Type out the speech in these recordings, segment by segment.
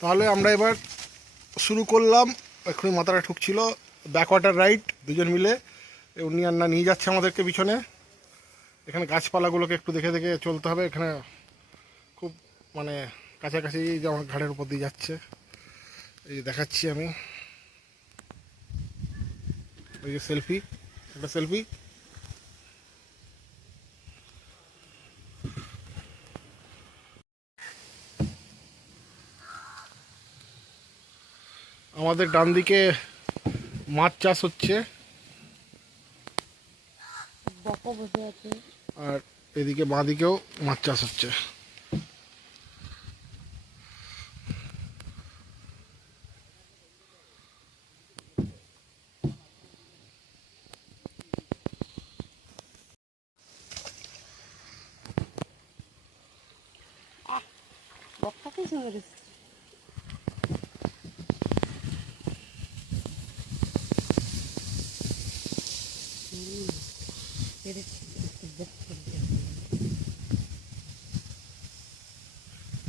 তাহলে আমরা এবার শুরু করলাম। এক্ষুনি মাথাটা ঠুকছিল। ব্যাকওয়াটার রাইড দুজন মিলে। উনি আন্না নিয়ে যাচ্ছে আমাদেরকে পিছনে। এখানে গাছপালাগুলোকে একটু দেখে দেখে চলতে হবে। এখানে খুব মানে কাছাকাছি যে আমার ঘাড়ের উপর দিয়ে যাচ্ছে। এই যে দেখাচ্ছি আমি। ওই যে সেলফি একটা সেলফি আমাদের ডান দিকে মাছ চাষ হচ্ছে। আর এদিকে বাঁ দিকেও মাছ চাষ হচ্ছে।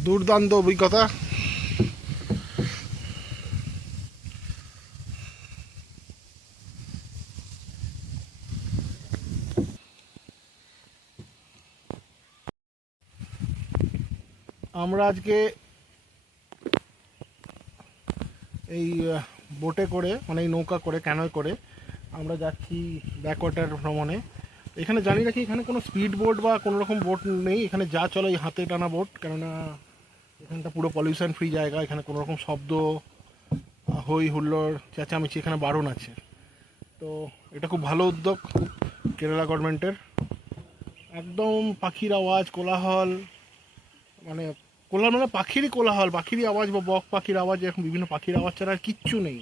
দুর্দান্ত অভিজ্ঞতা। আমরা আজকে এই বোটে করে মানে নৌকা করে ক্যানয় করে আমরা যাচ্ছি ব্যাকওয়াটার ভ্রমণে। এখানে জানি রাখি এখানে কোনো স্পিড বোট বা কোনো রকম বোট নেই। এখানে যা চলে এই হাতে টানা বোট কেননা এখানটা পুরো পলিউশন ফ্রি জায়গা। এখানে কোনো রকম শব্দ, হই হুল্লোড়, চেঁচামেচি এখানে বারণ আছে। তো এটা খুব ভালো উদ্যোগ কেরালা গভর্নমেন্টের। একদম পাখির আওয়াজ, কোলাহল মানে কোলাহল মানে পাখিরই কোলাহল, পাখিরই আওয়াজ বা বক পাখির আওয়াজ, এরকম বিভিন্ন পাখির আওয়াজ ছাড়া আর কিচ্ছু নেই।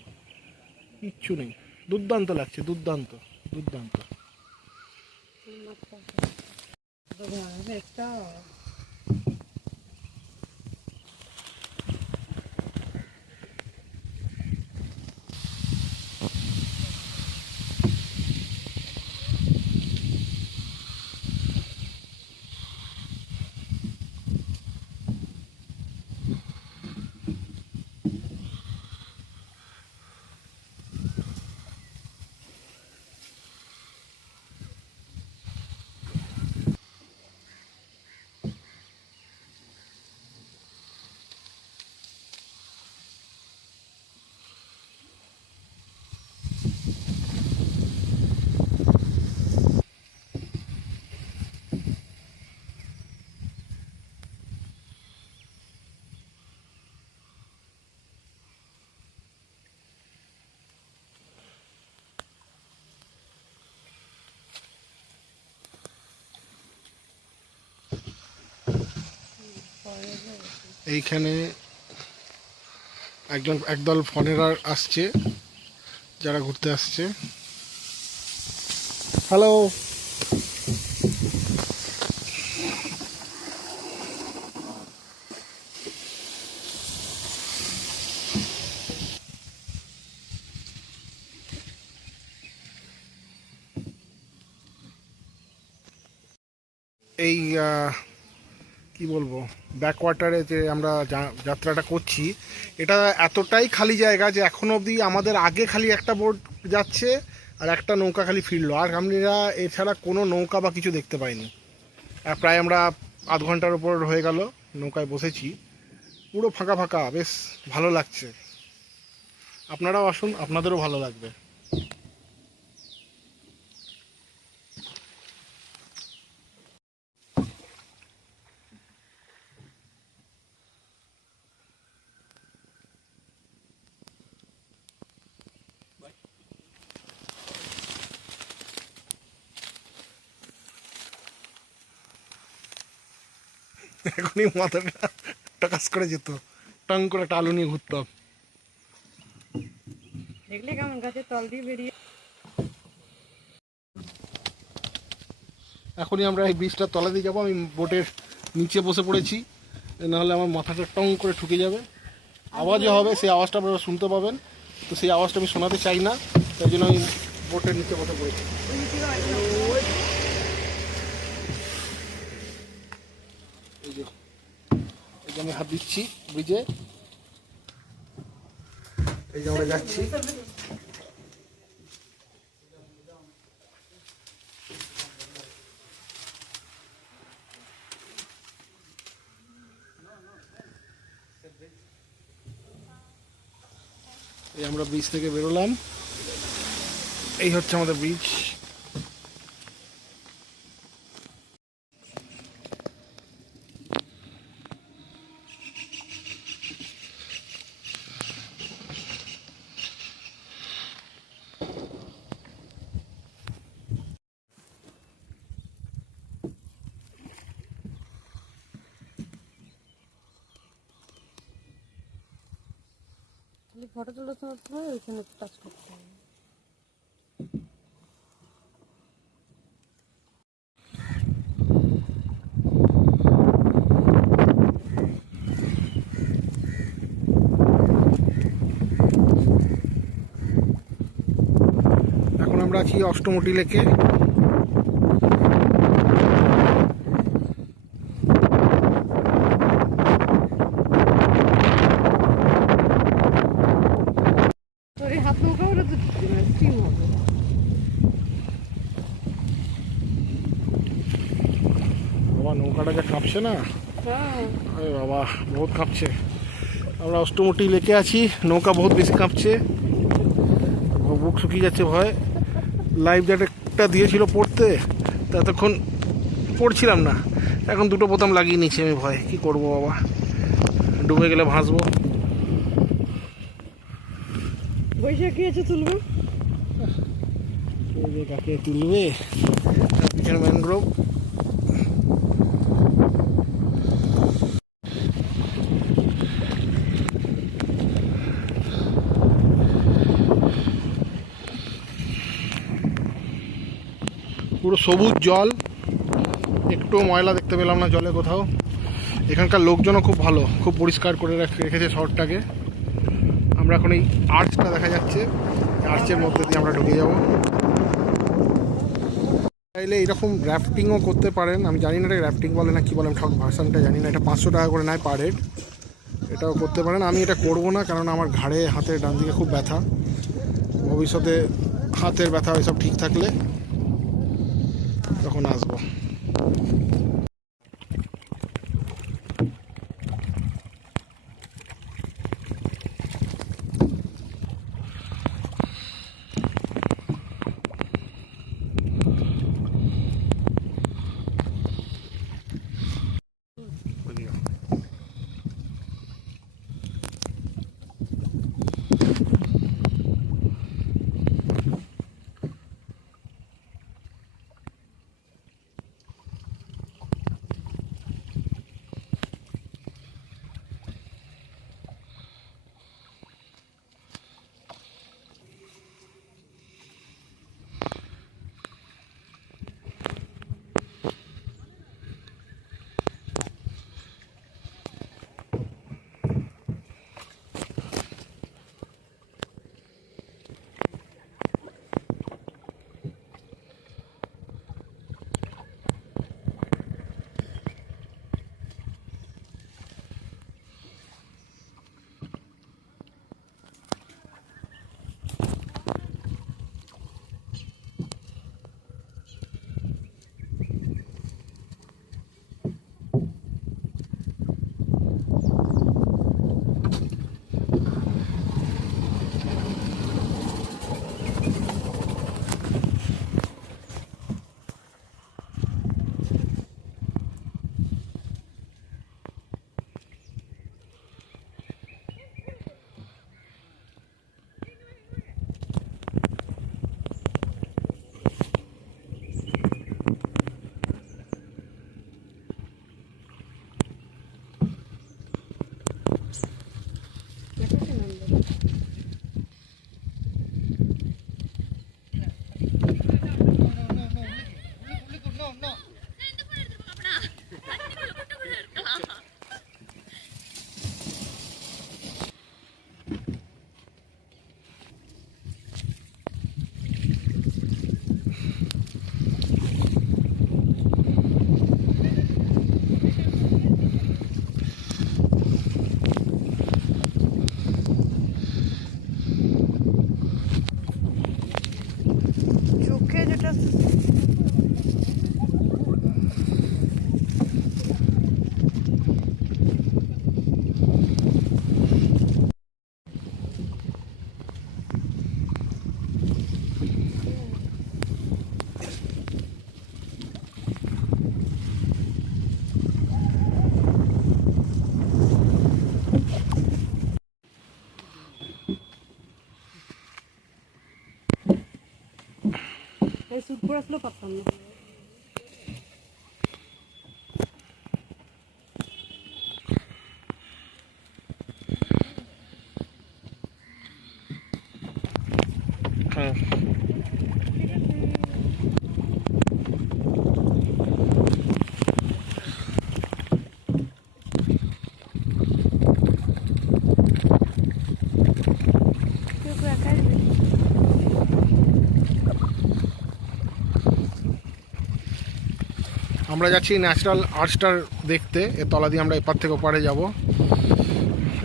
কিচ্ছু নেই। দুর্দান্ত লাগছে দুর্দান্ত দুর্দান্ত এইখানে একজন একদল ফনেরা আসছে যারা ঘুরতে আসছে। হ্যালো এই আহ, কি বলব ব্যাকওয়াটারে যে আমরা যাত্রাটা করছি, এটা এতটাই খালি জায়গা যে এখনও অবধি আমাদের আগে খালি একটা বোট যাচ্ছে আর একটা নৌকা খালি ফিরলো। আর আমরা এছাড়া কোনো নৌকা বা কিছু দেখতে পাইনি। আর প্রায় আমরা আধ ঘণ্টার উপর হয়ে গেল, নৌকায় বসেছি। পুরো ফাঁকা ফাঁকা, বেশ ভালো লাগছে। আপনারাও আসুন, আপনাদেরও ভালো লাগবে। এখনই মাথাটা টাকাস করে যেত। টং করে একটা আলু নিয়ে ঘুরতাম। দেখলে কেমন? গাছের তল দিয়ে বেরিয়ে এখনই আমরা এই ব্রিজটার তলা দিয়ে যাব। আমি বোটের নিচে বসে পড়েছি। নাহলে আমার মাথাটা টং করে ঠুকে যাবে। আওয়াজও হবে সেই আওয়াজটা আপনারা শুনতে পাবেন। তো সেই আওয়াজটা আমি শোনাতে চাই না। তাই জন্য আমি বোটের নিচে বসে পড়েছি এই যে এই যে আমি হাত দিচ্ছি ব্রিজে। এই যে আমরা যাচ্ছি। এই আমরা ব্রিজ থেকে বেরোলাম। এই হচ্ছে আমাদের ব্রিজ। ফটো তোলার সময় ওইখানে টাচ করতে হবে এখন আমরা আছি অষ্টমটি লেকে তোর এই হাত নৌকা ওটা তো স্টিম হবে বাবা নৌকাটা যা কাঁপছে না? হ্যাঁ। আরে বাবা বহুত কাঁপছে। আমরা অষ্টমটি লেকে আছি নৌকা বহুত বেশি কাঁপছে। বুক শুকিয়ে যাচ্ছে ভয়। লাইফ জ্যাকেটটা দিয়েছিল পড়তে ততক্ষণ পড়ছিলাম না। এখন দুটো বোতাম লাগিয়ে নিচ্ছি আমি ভয়। কি করব বাবা? ডুবে গেলে ভাসবো। বৈশাখী আছে তুলবে? কাকে তুলবে? পিছনে ম্যানগ্রোভ? পুরো সবুজ জল। একটু ময়লা দেখতে পেলাম না জলে কোথাও। এখানকার লোকজনও খুব ভালো, খুব পরিষ্কার করে রাখ- রেখেছে শহরটাকে। আমরা এখন এই আর্চটা দেখা যাচ্ছে। আর্চের মধ্যে দিয়ে আমরা ঢুকে যাব। চাইলে এরকম র্যাফটিংও করতে পারেন। আমি জানি না এটা র্যাফটিং বলে না কি বলে, আমি ঠক ভার্সানটা জানি না। এটা পাঁচশো টাকা করে নেয় পার এটাও করতে পারেন। আমি এটা করব না, কারণ আমার ঘাড়ে, হাতের ডান দিকে খুব ব্যথা। ভবিষ্যতে হাতের ব্যথা এসব ঠিক থাকলে তখন আসব আগে স্যুট পরে আসলেও পারতাম না হ্যাঁ আমরা যাচ্ছি ন্যাচারাল আর্টসটার দেখতে। এর তলা দিয়ে আমরা এপার থেকে ওপারে যাব।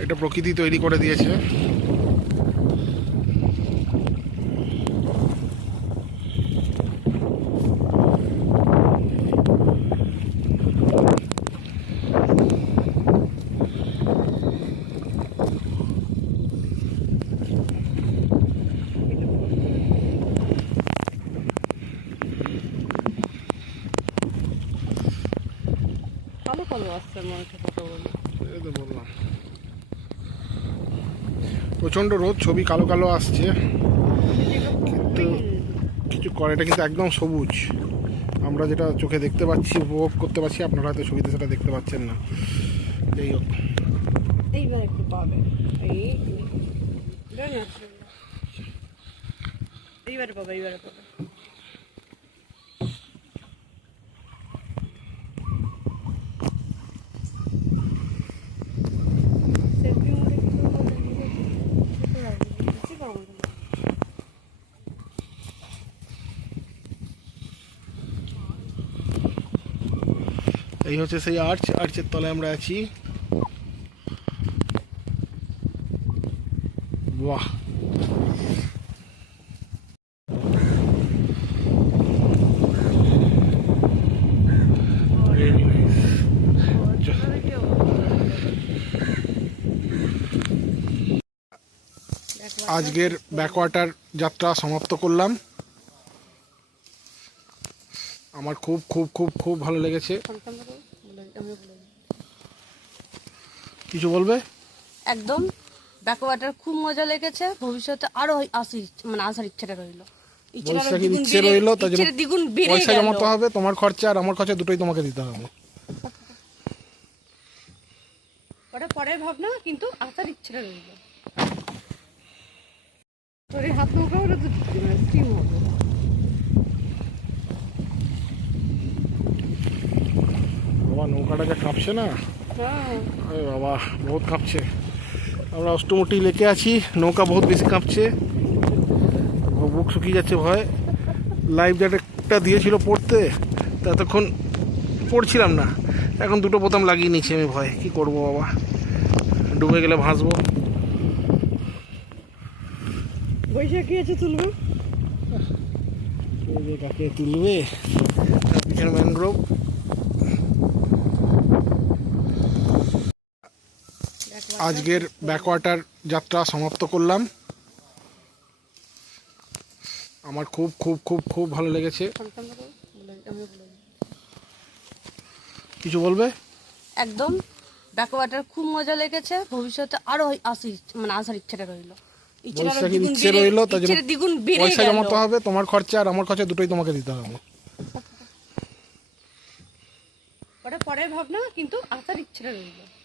এটা প্রকৃতি তৈরি করে দিয়েছে কালো কালো আসছে মনে হচ্ছে কতগুলো এই তো বললাম প্রচণ্ড রোদ ছবি কালো কালো আসছে কিন্তু কিছু করে এটা কিন্তু একদম সবুজ আমরা যেটা চোখে দেখতে পাচ্ছি উপভোগ করতে পারছি আপনারা হয়তো ছবিতে সেটা দেখতে পাচ্ছেন না যাই হোক এইবার একটু পাবে এই এইবারে পাবে এইবারে পাবে সেলফি মোডে কিছু বলে দিলে সেটা রাখবে বেশি পাবো না এই হচ্ছে সেই আর্চ আর্চের তলায় আমরা আছি। বাহ। আজকের ব্যাকওয়াটার যাত্রা সমাপ্ত করলাম। আমার খুব খুব খুব খুব ভালো লেগেছে। কিছু বলবে? একদম। ব্যাকওয়াটার খুব মজা লেগেছে। ভবিষ্যতে আরও আসি মানে আসার ইচ্ছাটা রইল। বৈশাখীর ইচ্ছে রইল জন্য দ্বিগুণ বেড়ে পয়সা গেল। জমাতে হবে তোমার খরচা আর আমার খরচা দুটোই তোমাকে দিতে হবে। ওটা পরের ভাবনা কিন্তু আসার ইচ্ছাটা রইল। তোর হাত নৌকা ওটা তো স্টিম হবে বাবা নৌকাটা যা কাঁপছে না? হ্যাঁ। আরে বাবা বহুত কাঁপছে। আমরা অষ্টমটি লেকে আছি নৌকা বহুত বেশি কাঁপছে। বুক শুকিয়ে যাচ্ছে ভয়। লাইফ জ্যাকেটটা দিয়েছিল পড়তে তা এতক্ষণ পড়ছিলাম না। এখন দুটো বোতাম লাগিয়ে নিচ্ছি আমি ভয়। কি করব বাবা? ডুবে গেলে ভাসবো। বৈশাখী আছে তুলবে? কাকে তুলবে? তার পিছনে ম্যানগ্রোভ আজকের ব্যাকওয়াটার যাত্রা সমাপ্ত করলাম। আমার খুব খুব খুব খুব ভালো লেগেছে। কিছু বলবে? একদম। ব্যাকওয়াটার খুব মজা লেগেছে। ভবিষ্যতে আরও আসি মানে আসার ইচ্ছাটা রইল। ইচ্ছাটা আরও বৈশাখীর দ্বিগুণ ইচ্ছে বেড়ে- রইল তাই জন্য ইচ্ছেটা দ্বিগুণ পয়সা জমাতে হবে তোমার খরচা আর আমার খরচা দুটোই তোমাকে দিতে হবে। ওটা পরের ভাবনা কিন্তু আসার ইচ্ছাটা রইল।